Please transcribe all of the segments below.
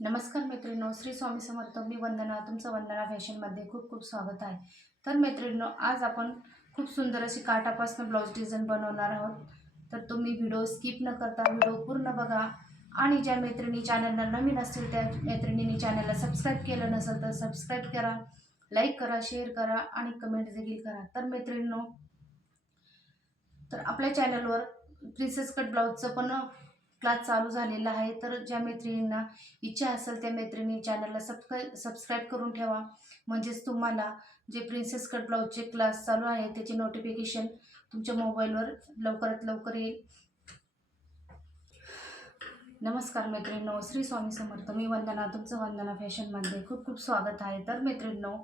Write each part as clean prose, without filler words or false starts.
नमस्कार मैत्रिणींनो, श्री स्वामी समर्थ. मी वंदना, तुमचं वंदना फॅशनमध्ये खूप खूप स्वागत आहे. तर मैत्रिणींनो, आज आपण खूप सुंदर अशी काठापासून ब्लाऊज डिझाईन बनवणार आहोत. तर तुम्ही व्हिडिओ स्किप न करता व्हिडिओ पूर्ण बघा. आणि ज्या मैत्रिणी चॅनलला नवीन असतील त्या मैत्रिणींनी चॅनलला सबस्क्राईब केलं नसेल तर सबस्क्राईब करा, लाईक करा, शेअर करा आणि कमेंट देखील करा. तर मैत्रिणींनो, तर आपल्या चॅनलवर प्रिन्सेस कट ब्लाऊजचं पण क्लास चालू झालेला आहे. तर ज्या मैत्रिणींना इच्छा असेल त्या मैत्रिणी चॅनलला सबस्क्राईब करून ठेवा, म्हणजेच तुम्हाला जे प्रिन्सेस कट ब्लाऊजचे क्लास चालू आहे त्याची नोटिफिकेशन तुमच्या मोबाईलवर लवकरात लवकर येईल. नमस्कार मैत्रिणींनो, श्री स्वामी समर्थ. मी वंदना, तुमचं वंदना फॅशनमध्ये खूप खूप स्वागत आहे. तर मैत्रिणींनो,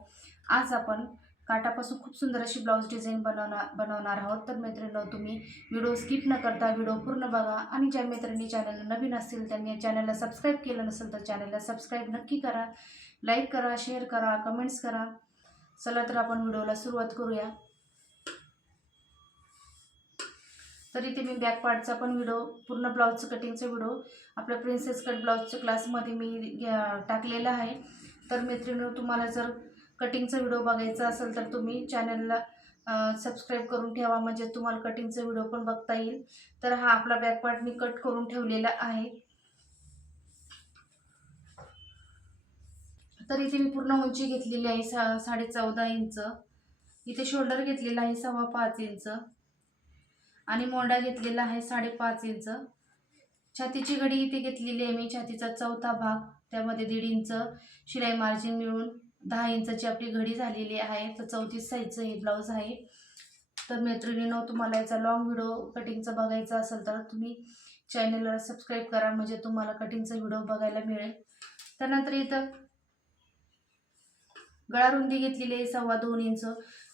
आज आपण काठापासून खूप सुंदर अशी ब्लाऊज डिझाईन बनवणार आहोत. तर मैत्रिणींनो, तुम्ही व्हिडिओ स्किप न करता व्हिडिओ पूर्ण बघा. आणि ज्या मैत्रिणी चॅनलला नवीन असतील त्यांनी चॅनलला सबस्क्राईब केलं नसेल तर चॅनलला सबस्क्राईब नक्की करा, लाईक करा, शेअर करा, कमेंट्स करा. चला तर आपण व्हिडिओला सुरुवात करूया. तर इथे मी बॅक पार्टचा पण व्हिडिओ, पूर्ण ब्लाऊजचं कटिंगचा व्हिडिओ आपल्या प्रिन्सेस कट ब्लाऊजच्या क्लासमध्ये मी टाकलेला आहे. तर मैत्रिणींनो, तुम्हाला जर कटिंगचा व्हिडिओ बघायचा असेल तर तुम्ही चॅनलला सबस्क्राईब करून ठेवा, म्हणजे तुम्हाला कटिंगचा व्हिडिओ पण बघता येईल. तर हा आपला बॅक पार्ट मी कट करून ठेवलेला आहे. तर इथे मी पूर्ण उंची घेतलेली आहे 14.5 इंच. इथे शोल्डर घेतलेला आहे 5.25 इंच आणि मोंडा घेतलेला आहे 5.5 इंच. छातीची घडी इथे घेतलेली आहे मी, छातीचा चौथा भाग, त्यामध्ये 1.5 इंच शिलाई मार्जिन मिळून 10 इंचाची आपली घडी झालेली आहे. तर 34 साईजचं हे ब्लाऊज आहे. तर मैत्रिणींनो, तुम्हाला याचा लॉंग व्हिडिओ कटिंगचा बघायचा असेल तर तुम्ही चॅनलला सबस्क्राईब करा, म्हणजे तुम्हाला कटिंगचा व्हिडिओ बघायला मिळेल. त्यानंतर इथं गळा रुंदी घेतलेली आहे 2.25 इंच.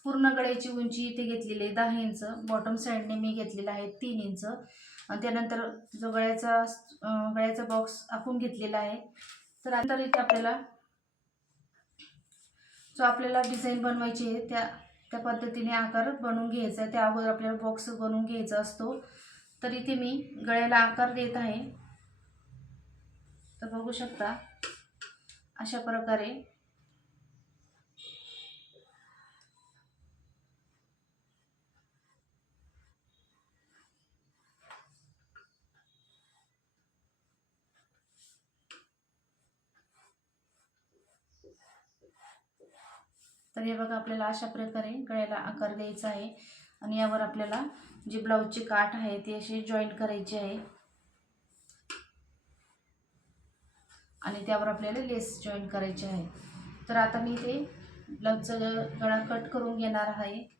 पूर्ण गळ्याची उंची इथे घेतलेली आहे 10 इंच. बॉटम साईडने मी घेतलेला आहे 3 इंच. आणि त्यानंतर जो गळ्याचा बॉक्स आखून घेतलेला आहे. तर आता इथे आपल्याला डिझाईन बनवायची आहे त्या त्या पद्धतीने आकार बनवून घ्यायचा आहे. त्या अगोदर आपल्याला बॉक्स बनवून घ्यायचा असतो. तर इथे मी गळ्याला आकार देत आहे. तर बघू शकता अशा प्रकारे. तर हे बघा, आपल्याला अशा प्रकारे गळ्याला आकार द्यायचा आहे. आणि यावर आपल्याला जी ब्लाऊजची काठ आहे ती अशी जॉईंट करायची आहे आणि त्यावर आपल्याला लेस जॉईंट करायची आहे. तर आता मी ते ब्लाऊजचा गळा कट करून घेणार आहे.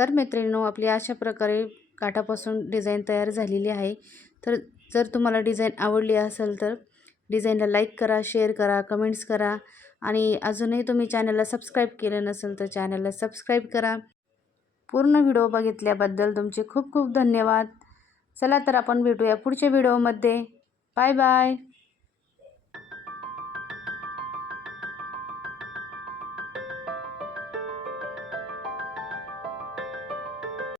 तर मैत्रिणींनो, आपली अशा प्रकारे काठापासून डिझाईन तयार झालेली आहे. तर जर तुम्हाला डिझाईन आवडली असेल तर डिझाईनला लाईक करा, शेअर करा, कमेंट्स करा आणि अजूनही तुम्ही चॅनलला सबस्क्राईब केलं नसेल तर चॅनलला सबस्क्राईब करा. पूर्ण व्हिडिओ बघितल्याबद्दल तुमचे खूप खूप धन्यवाद. चला तर आपण भेटूया पुढच्या व्हिडिओमध्ये. Bye bye.